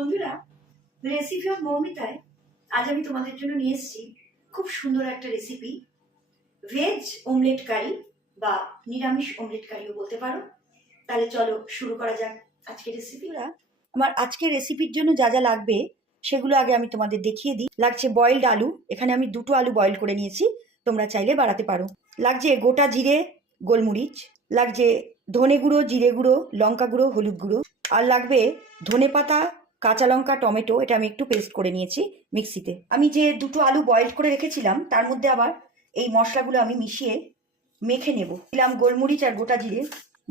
বন্ধুরা, recipe of মৌমিতায় আজ আমি তোমাদের জন্য নিয়ে এসেছি খুব সুন্দর একটা রেসিপি, ভেজ অমলেট কারি বা নিরামিষ অমলেট কারিও বলতে পারো। তাহলে চলো শুরু করা যাক আজকের রেসিপিটা। আমার আজকের রেসিপির জন্য যা যা লাগবে সেগুলো আগে আমি তোমাদের দেখিয়ে দিই। লাগছে বয়েলড আলু, এখানে আমি 2টো আলু বয়েল করে নিয়েছি, তোমরা চাইলে বাড়াতে পারো। লাগছে গোটা জিরে, গোলমরিচ, লাগছে ধনে গুঁড়ো, জিরে গুঁড়ো, লঙ্কা গুঁড়ো, হলুদ গুঁড়ো, আর লাগবে ধনে পাতা, কাঁচা লঙ্কা, টমেটো। এটা আমি একটু পেস্ট করে নিয়েছি মিক্সিতে। আমি যে 2টো আলু বয়েল করে রেখেছিলাম তার মধ্যে আবার এই মশলাগুলো আমি মিশিয়ে মেখে নেব। দিলাম গোলমরিচ আর গোটা জিরে,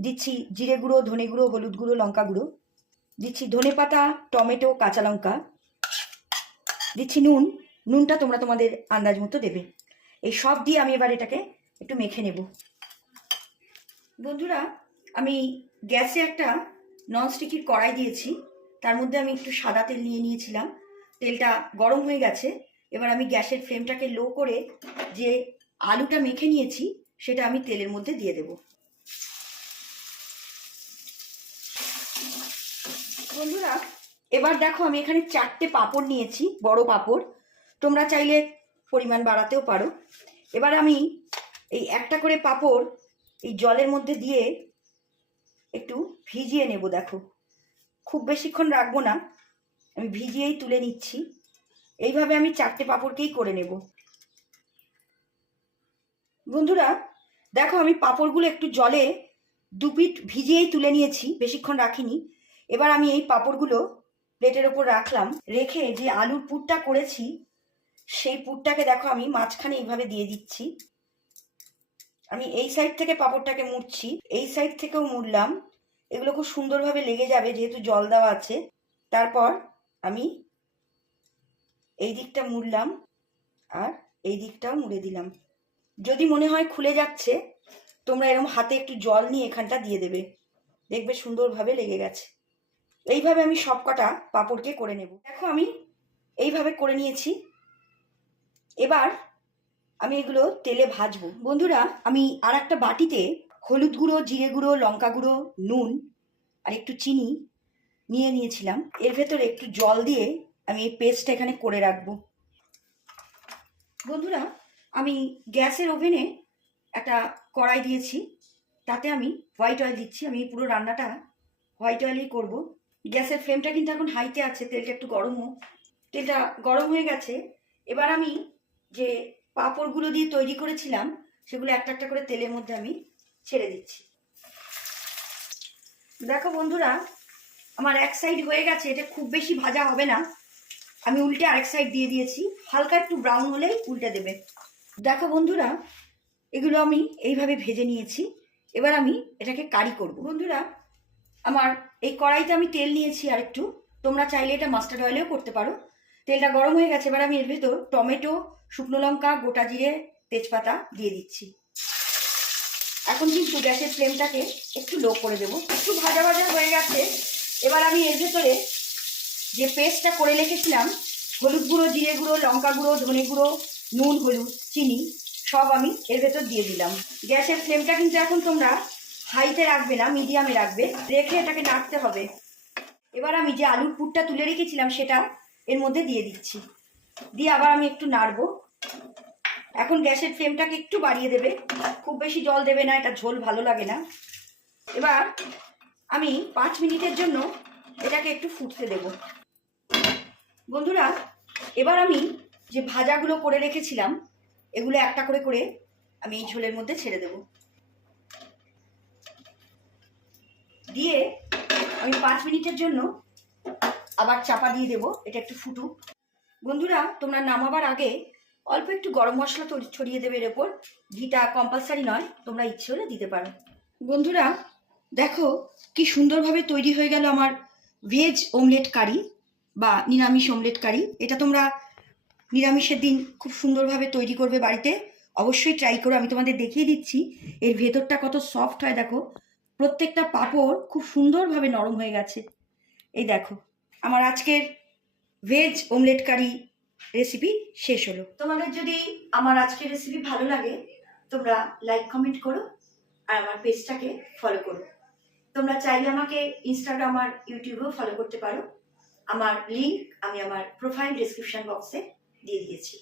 দিচ্ছি জিরে গুঁড়ো, ধনে গুঁড়ো, হলুদ গুঁড়ো, লঙ্কা গুঁড়ো, দিচ্ছি ধনে পাতা, টমেটো, কাঁচা লঙ্কা, দিচ্ছি নুন। নুনটা তোমরা তোমাদের আন্দাজ মতো দেবে। এই সব দিয়ে আমি এবার এটাকে একটু মেখে নেব। বন্ধুরা, আমি গ্যাসে একটা ননস্টিকির কড়াই দিয়েছি, তার মধ্যে আমি একটু সাদা তেল নিয়ে নিয়েছিলাম। তেলটা গরম হয়ে গেছে। এবার আমি গ্যাসের ফ্লেমটাকে লো করে যে আলুটা মেখে নিয়েছি সেটা আমি তেলের মধ্যে দিয়ে দেব। বন্ধুরা, এবার দেখো আমি এখানে 4টে পাঁপড় নিয়েছি, বড় পাঁপড়। তোমরা চাইলে পরিমাণ বাড়াতেও পারো। এবার আমি এই একটা করে পাঁপড় এই জলের মধ্যে দিয়ে একটু ভিজিয়ে নেব। দেখো, খুব বেশিক্ষণ রাখবো না, আমি ভিজিয়েই তুলে নিচ্ছি। এইভাবে আমি 4টে পাঁপড়কেই করে নেব। বন্ধুরা দেখো, আমি পাঁপড়গুলো একটু জলে 2 পিট ভিজিয়েই তুলে নিয়েছি, বেশিক্ষণ রাখিনি। এবার আমি এই পাঁপড়গুলো প্লেটের ওপর রাখলাম, রেখে যে আলুর পুরটা করেছি সেই পুরটাকে দেখো আমি মাঝখানে এইভাবে দিয়ে দিচ্ছি। আমি এই সাইড থেকে পাঁপড়টাকে মুড়ছি, এই সাইড থেকেও মুড়লাম। এগুলো খুব সুন্দরভাবে লেগে যাবে যেহেতু জল দেওয়া আছে। তারপর আমি এই দিকটা মুড়লাম আর এই দিকটাও মুড়ে দিলাম। যদি মনে হয় খুলে যাচ্ছে, তোমরা এরকম হাতে একটু জল নিয়ে এখানটা দিয়ে দেবে, দেখবে সুন্দরভাবে লেগে গেছে। এইভাবে আমি সব কটা পাঁপড়কে করে নেব। দেখো আমি এইভাবে করে নিয়েছি। এবার আমি এগুলো তেলে ভাজবো। বন্ধুরা, আমি আর একটা বাটিতে হলুদ গুঁড়ো, জিরে গুঁড়ো, লঙ্কা গুঁড়ো, নুন আর একটু চিনি নিয়ে নিয়েছিলাম। এর ভেতরে একটু জল দিয়ে আমি এই পেস্টটা এখানে করে রাখবো। বন্ধুরা, আমি গ্যাসের ওভেনে একটা কড়াই দিয়েছি, তাতে আমি হোয়াইট অয়েল দিচ্ছি। আমি পুরো রান্নাটা হোয়াইট অয়েলেই করব। গ্যাসের ফ্লেমটা কিন্তু এখন হাইতে আছে, তেলটা একটু গরম হোক। তেলটা গরম হয়ে গেছে। এবার আমি যে পাঁপড়গুলো দিয়ে তৈরি করেছিলাম সেগুলো একটা একটা করে তেলের মধ্যে আমি ছেড়ে দিচ্ছি। দেখো বন্ধুরা, আমার এক সাইড হয়ে গেছে, এটা খুব বেশি ভাজা হবে না। আমি উল্টে আরেক সাইড দিয়ে দিয়েছি, হালকা একটু ব্রাউন হলেই উল্টে দেবে। দেখো বন্ধুরা, এগুলো আমি এইভাবে ভেজে নিয়েছি। এবার আমি এটাকে কারি করব। বন্ধুরা, আমার এই কড়াইতে আমি তেল নিয়েছি আর একটু, তোমরা চাইলে এটা মাস্টার্ড অয়েলেও করতে পারো। তেলটা গরম হয়ে গেছে। এবার আমি এর ভেতর টমেটো, শুকনো লঙ্কা, গোটা জিরে, তেজপাতা দিয়ে দিচ্ছি। এখন কিন্তু গ্যাসের ফ্লেমটাকে একটু লো করে দেবো। একটু ভাজা ভাজা হয়ে গেছে। এবার আমি এর ভেতরে যে পেস্টটা করে রেখেছিলাম, হলুদ গুঁড়ো, জিরে গুঁড়ো, লঙ্কা গুঁড়ো, ধনে গুঁড়ো, নুন, হলুদ, চিনি সব আমি এর ভেতর দিয়ে দিলাম। গ্যাসের ফ্লেমটা কিন্তু এখন তোমরা হাইতে রাখবে না, মিডিয়ামে রাখবে, রেখে এটাকে নাড়তে হবে। এবার আমি যে আলুর পুরটা তুলে রেখেছিলাম সেটা এর মধ্যে দিয়ে দিচ্ছি, দিয়ে আবার আমি একটু নাড়বো। এখন গ্যাসের ফ্লেমটাকে একটু বাড়িয়ে দেবে, খুব বেশি জল দেবে না, এটা ঝোল ভালো লাগে না। এবার আমি 5 মিনিটের জন্য এটাকে একটু ফুটতে দেব। বন্ধুরা, এবার আমি যে ভাজাগুলো করে রেখেছিলাম এগুলো একটা করে করে আমি এই ঝোলের মধ্যে ছেড়ে দেব। দিয়ে আমি 5 মিনিটের জন্য আবার চাপা দিয়ে দেবো, এটা একটু ফুটুক। বন্ধুরা, তোমরা নামাবার আগে অল্প একটু গরম মশলা ছড়িয়ে দেবে এর ওপর। ঘিটা কম্পালসারি নয়, তোমরা ইচ্ছে হলে দিতে পারো। বন্ধুরা দেখো, কি সুন্দরভাবে তৈরি হয়ে গেল আমার ভেজ অমলেট কারি বা নিরামিষ অমলেট কারি। এটা তোমরা নিরামিষের দিন খুব সুন্দরভাবে তৈরি করবে বাড়িতে, অবশ্যই ট্রাই করো। আমি তোমাদের দেখিয়ে দিচ্ছি এর ভেতরটা কত সফট হয়। দেখো, প্রত্যেকটা পাঁপড় খুব সুন্দরভাবে নরম হয়ে গেছে। এই দেখো, আমার আজকের ভেজ অমলেট কারি রেসিপি শেষ হলো। তোমাদের যদি আমার আজকের রেসিপি ভালো লাগে তোমরা লাইক কমেন্ট করো আর আমার পেজটাকে ফলো করো। তোমরা চাইলে আমাকে ইনস্টাগ্রাম আর ইউটিউবেও ফলো করতে পারো। আমার লিঙ্ক আমি আমার প্রোফাইল ডেসক্রিপশন বক্সে দিয়ে দিয়েছি।